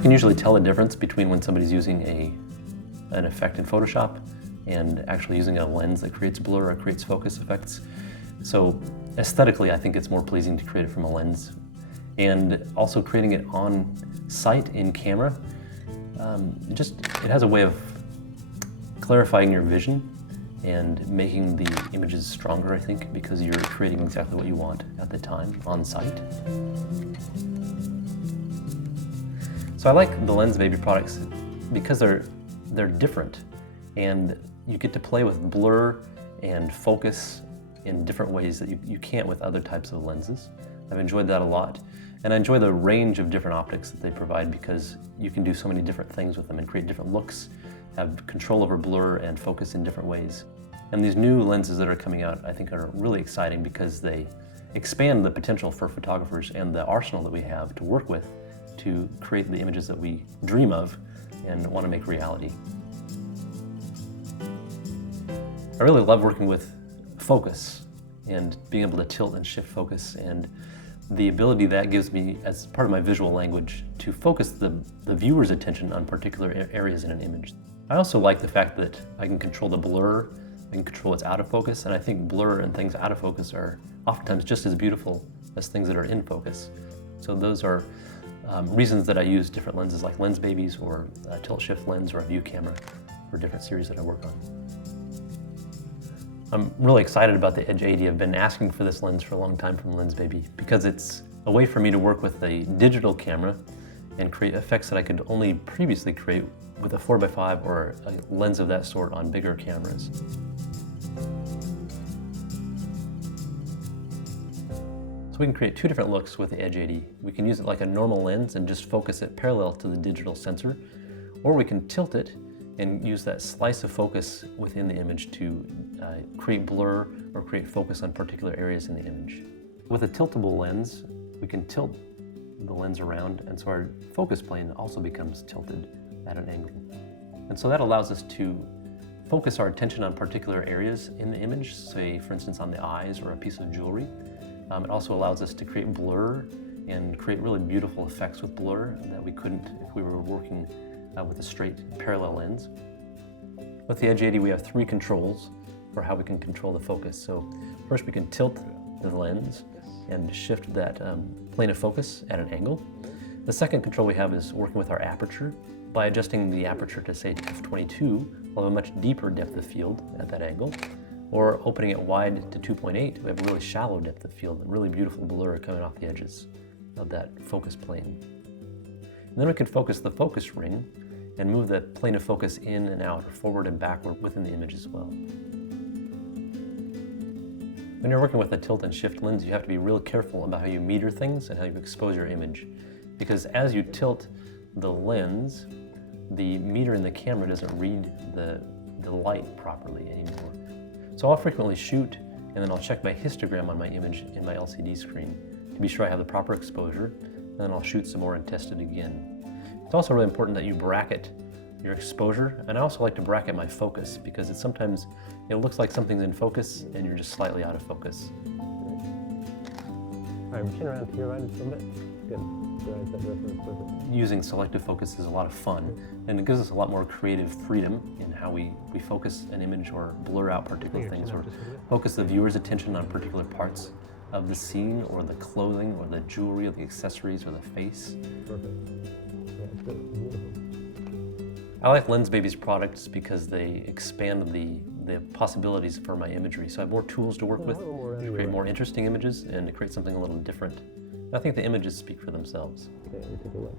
can usually tell the difference between when somebody's using an effect in Photoshop and actually using a lens that creates blur or creates focus effects. So aesthetically, I think it's more pleasing to create it from a lens. And also creating it on site in camera, it has a way of clarifying your vision and making the images stronger, I think, because you're creating exactly what you want at the time on site. So I like the Lensbaby products because they're different, and you get to play with blur and focus in different ways that you can't with other types of lenses. I've enjoyed that a lot, and I enjoy the range of different optics that they provide because you can do so many different things with them and create different looks, have control over blur and focus in different ways. And these new lenses that are coming out, I think, are really exciting because they expand the potential for photographers and the arsenal that we have to work with to create the images that we dream of and want to make reality. I really love working with focus and being able to tilt and shift focus, and the ability that gives me as part of my visual language to focus the viewer's attention on particular areas in an image. I also like the fact that I can control the blur, I can control what's out of focus, and I think blur and things out of focus are oftentimes just as beautiful as things that are in focus. So those are reasons that I use different lenses like Lensbabies or a tilt shift lens or a view camera for different series that I work on. I'm really excited about the Edge 80. I've been asking for this lens for a long time from Lensbaby because it's a way for me to work with a digital camera and create effects that I could only previously create with a 4x5 or a lens of that sort on bigger cameras. So we can create two different looks with the Edge 80. We can use it like a normal lens and just focus it parallel to the digital sensor, or we can tilt it and use that slice of focus within the image to create blur or create focus on particular areas in the image. With a tiltable lens, we can tilt the lens around, and so our focus plane also becomes tilted at an angle. And so that allows us to focus our attention on particular areas in the image, say for instance on the eyes or a piece of jewelry. It also allows us to create blur and create really beautiful effects with blur that we couldn't if we were working with a straight parallel lens. With the Edge 80, we have three controls for how we can control the focus. So first we can tilt the lens and shift that plane of focus at an angle. The second control we have is working with our aperture. By adjusting the aperture to say f/22, we'll have a much deeper depth of field at that angle. Or opening it wide to 2.8, we have a really shallow depth of field and really beautiful blur coming off the edges of that focus plane. And then we can focus the focus ring and move the plane of focus in and out, or forward and backward within the image as well. When you're working with a tilt and shift lens, you have to be real careful about how you meter things and how you expose your image. Because as you tilt the lens, the meter in the camera doesn't read the light properly anymore. So I'll frequently shoot, and then I'll check my histogram on my image in my LCD screen to be sure I have the proper exposure, and then I'll shoot some more and test it again. It's also really important that you bracket your exposure, and I also like to bracket my focus because sometimes it looks like something's in focus and you're just slightly out of focus. All right, chin around to your right a little bit. Good. Right, that reference perfect. Using selective focus is a lot of fun, and it gives us a lot more creative freedom in how we focus an image or blur out particular things or focus the viewer's attention on particular parts of the scene or the clothing or the jewelry or the accessories or the face. Perfect. Yeah, it's good. Beautiful. I like Lensbaby's products because they expand the possibilities for my imagery. So I have more tools to work with to create more interesting images and to create something a little different. I think the images speak for themselves. Okay, let me take a look.